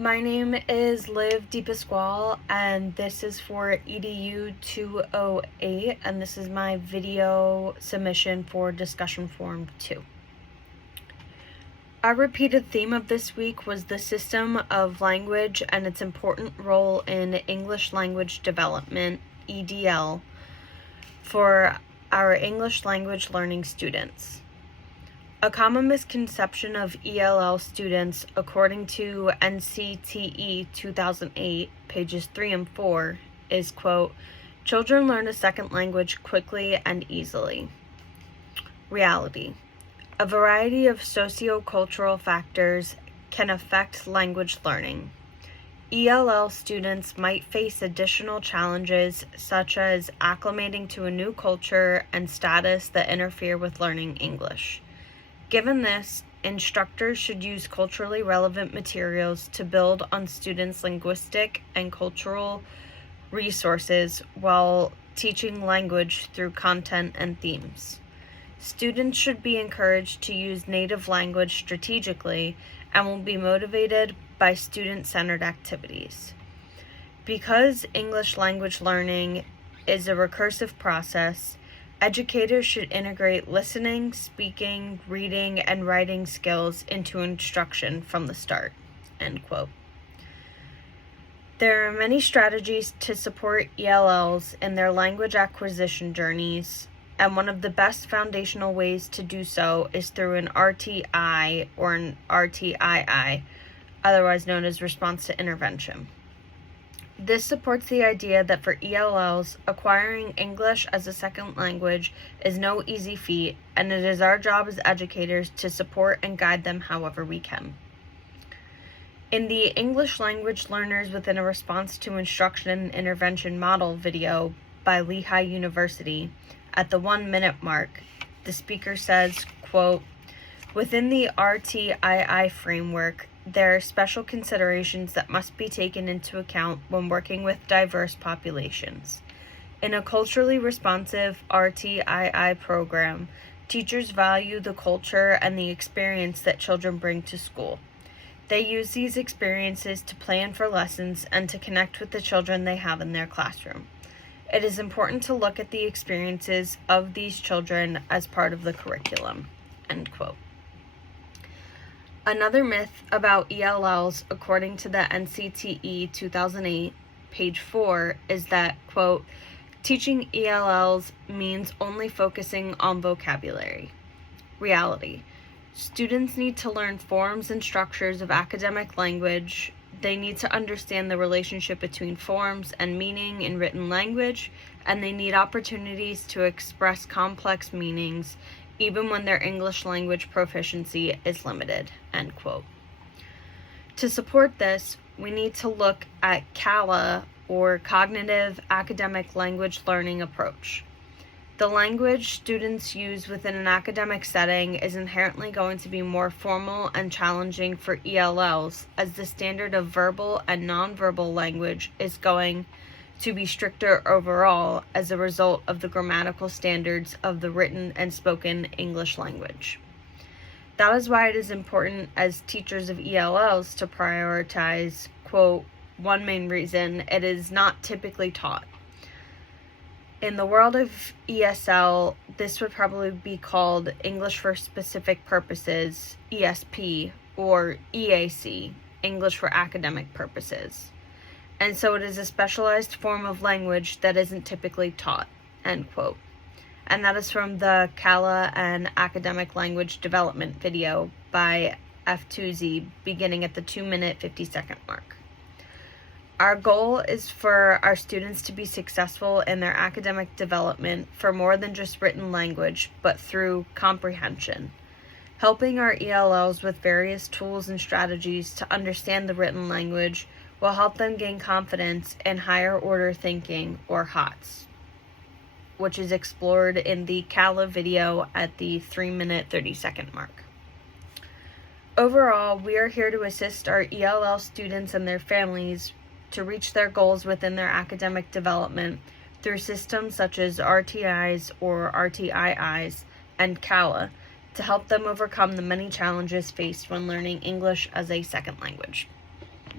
My name is Liv DePasquale, and this is for EDU 208, and this is my video submission for discussion forum 2. Our repeated theme of this week was the system of language and its important role in English language development, EDL, for our English language learning students. A common misconception of ELL students, according to NCTE 2008, pages 3 and 4, is, quote, children learn a second language quickly and easily. Reality. A variety of socio-cultural factors can affect language learning. ELL students might face additional challenges such as acclimating to a new culture and status that interfere with learning English. Given this, instructors should use culturally relevant materials to build on students' linguistic and cultural resources while teaching language through content and themes. Students should be encouraged to use native language strategically and will be motivated by student-centered activities. Because English language learning is a recursive process, educators should integrate listening, speaking, reading, and writing skills into instruction from the start, end quote. There are many strategies to support ELLs in their language acquisition journeys, and one of the best foundational ways to do so is through an RTI or an RTII, otherwise known as response to intervention. This supports the idea that for ELLs, acquiring English as a second language is no easy feat, and it is our job as educators to support and guide them however we can. In the English Language Learners Within a Response to Instruction and Intervention model video by Lehigh University, at the 1-minute mark, the speaker says, quote, within the RTII framework, there are special considerations that must be taken into account when working with diverse populations. In a culturally responsive RTII program, teachers value the culture and the experience that children bring to school. They use these experiences to plan for lessons and to connect with the children they have in their classroom. It is important to look at the experiences of these children as part of the curriculum, end quote. Another myth about ELLs, according to the NCTE 2008, page 4, is that, quote, teaching ELLs means only focusing on vocabulary. Reality. Students need to learn forms and structures of academic language. They need to understand the relationship between forms and meaning in written language, and they need opportunities to express complex meanings even when their English language proficiency is limited, end quote. To support this, we need to look at CALA, or Cognitive Academic Language Learning Approach. The language students use within an academic setting is inherently going to be more formal and challenging for ELLs, as the standard of verbal and nonverbal language is going to be stricter overall as a result of the grammatical standards of the written and spoken English language. That is why it is important as teachers of ELLs to prioritize, quote, one main reason, it is not typically taught. In the world of ESL, this would probably be called English for Specific Purposes, ESP, or EAC, English for Academic Purposes. And so it is a specialized form of language that isn't typically taught, end quote. And that is from the CALA and Academic Language Development video by F2Z, beginning at the 2-minute 50-second mark. Our goal is for our students to be successful in their academic development for more than just written language, but through comprehension. Helping our ELLs with various tools and strategies to understand the written language will help them gain confidence in higher order thinking, or HOTS, which is explored in the CALA video at the 3-minute 30-second mark. Overall, we are here to assist our ELL students and their families to reach their goals within their academic development through systems such as RTIs or RTIIs and CALA to help them overcome the many challenges faced when learning English as a second language.